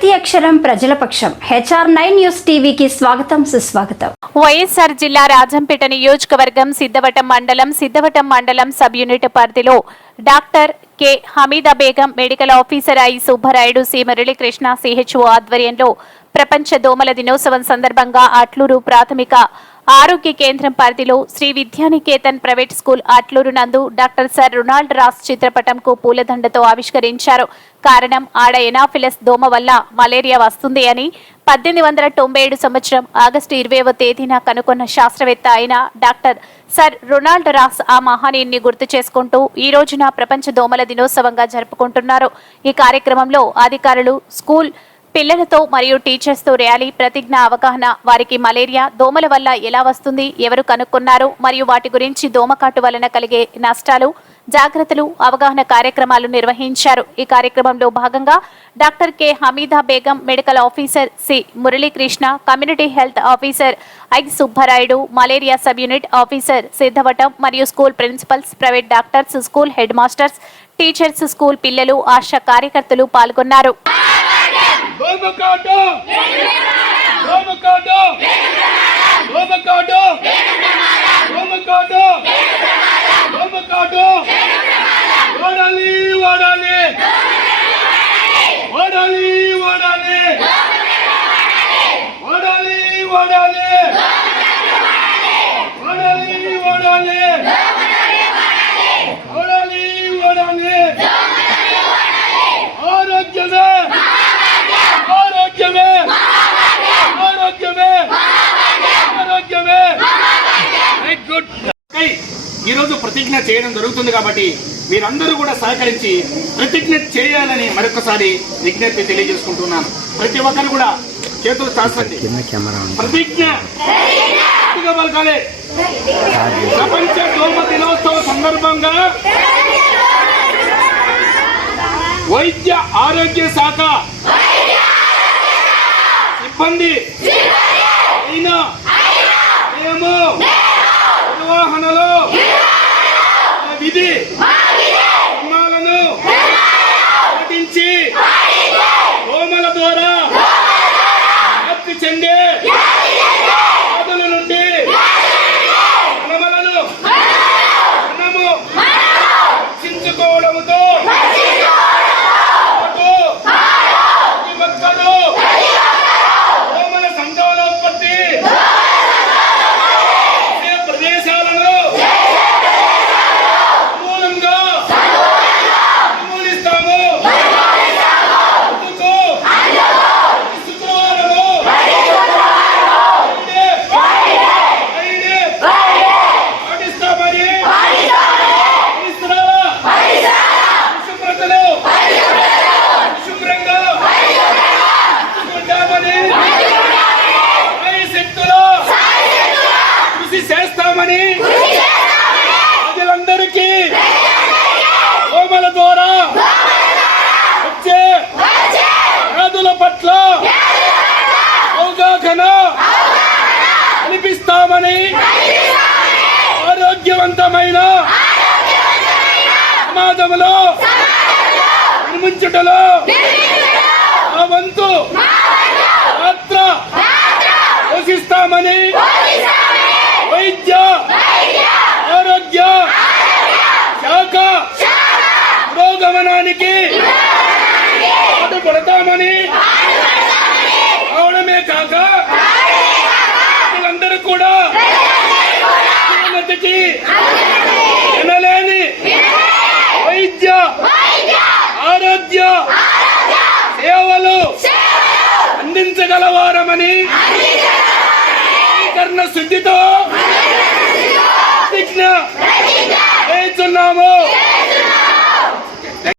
ప్రతి అక్షరం ప్రజల పక్షం. HR9 న్యూస్ టీవీకి స్వాగతం, సుస్వాగతం. వైఎస్ఆర్ జిల్లా రాజంపేట నియోజకవర్గం సిద్ధవటం మండలం సబ్ యూనిట్ పరిధిలో doctor K Hamida Begum, medical officer I Subbarayudu, C Muralikrishna CHO ఆధ్వర్యంలో ప్రపంచ దోమల దినోత్సవం సందర్భంగా అట్లూరు ప్రాథమిక ఆరోగ్య కేంద్రం పరిధిలో శ్రీ విద్యానికేతన్ ప్రైవేట్ స్కూల్ అట్లూరు నందు డాక్టర్ సర్ రొనాల్డ్ రాస్ చిత్రపటంకు పూలదండతో ఆవిష్కరించారు. కారణం ఆడ ఎనాఫిలస్ దోమ వల్ల మలేరియా వస్తుంది అని 1897 సంవత్సరం ఆగస్టు 20వ తేదీన కనుగొన్న శాస్త్రవేత్త అయిన డాక్టర్ సర్ రొనాల్డ్ రాస్ ఆ మహనీయుని గుర్తు చేసుకుంటూ ఈ రోజున ప్రపంచ దోమల దినోత్సవంగా జరుపుకుంటున్నారు. ఈ కార్యక్రమంలో అధికారులు, స్కూల్ పిల్లలతో మరియు టీచర్స్ తో ర్యాలీ, ప్రతిజ్ఞ, అవగాహన, వారికి మలేరియా దోమల వల్ల ఎలా వస్తుంది, ఎవరు కనుక్కున్నారు మరియు వాటి గురించి దోమకాటు వలన కలిగే నష్టాలు, జాగ్రత్తలు, అవగాహన కార్యక్రమాలు నిర్వహించారు. ఈ కార్యక్రమంలో భాగంగా doctor K Hamida Begum, medical officer C Muralikrishna, community health officer I Subbarayudu, malaria sub unit officer Siddavatam మరియు school principals, private doctors, school head masters, teachers, school పిల్లలు, ఆశా కార్యకర్తలు పాల్గొన్నారు. ఈ రోజు ప్రతిజ్ఞ చేయడం జరుగుతుంది కాబట్టి మీరందరూ కూడా సహకరించి ప్రతిజ్ఞ చేయాలని మరొకసారి విజ్ఞప్తి తెలియజేసుకుంటున్నాను. ప్రతి ఒక్కరు కూడా చేతులు చాచండి. ప్రతిజ్ఞ పలకాలి. ప్రపంచ దోమ దినోత్సవం సందర్భంగా వైద్య ఆరోగ్య శాఖ సిబ్బంది అయినా మేము నిర్వహణలో విధి నియమాలను పాటించి దోమల ద్వారా వ్యాప్తి చెందే వ్యాధుల నుండి మనమలను మనము రక్షించుకోవడంతో ప్రతి ఒక్కరూ దోమల సంతానోత్పత్తి ప్రదేశాలను మూలంగా నిర్మూలిస్తాము. శుక్రవారము పాటిస్తామని శుభ్రతలు శుభ్రంగా ఉంచుకుంటామని శక్తులు కృషి చేస్తామని ప్రజలందరికీ దోమల ద్వారా వచ్చే వ్యాధుల పట్ల అవగాహన కల్పిస్తామని ఆరోగ్యవంతమైన సమాజంలో నిర్మించుటలో ఆ వంతు పాత్ర పోషిస్తామని వైద్య ఆరోగ్య శాఖ పురోగమనానికి పాటుపడతామని అవడమే కాక వీళ్ళందరూ కూడా ఉన్నతికి వినలేని వైద్య ఆరోగ్య సేవలు అందించగలవారమని శుద్ధితో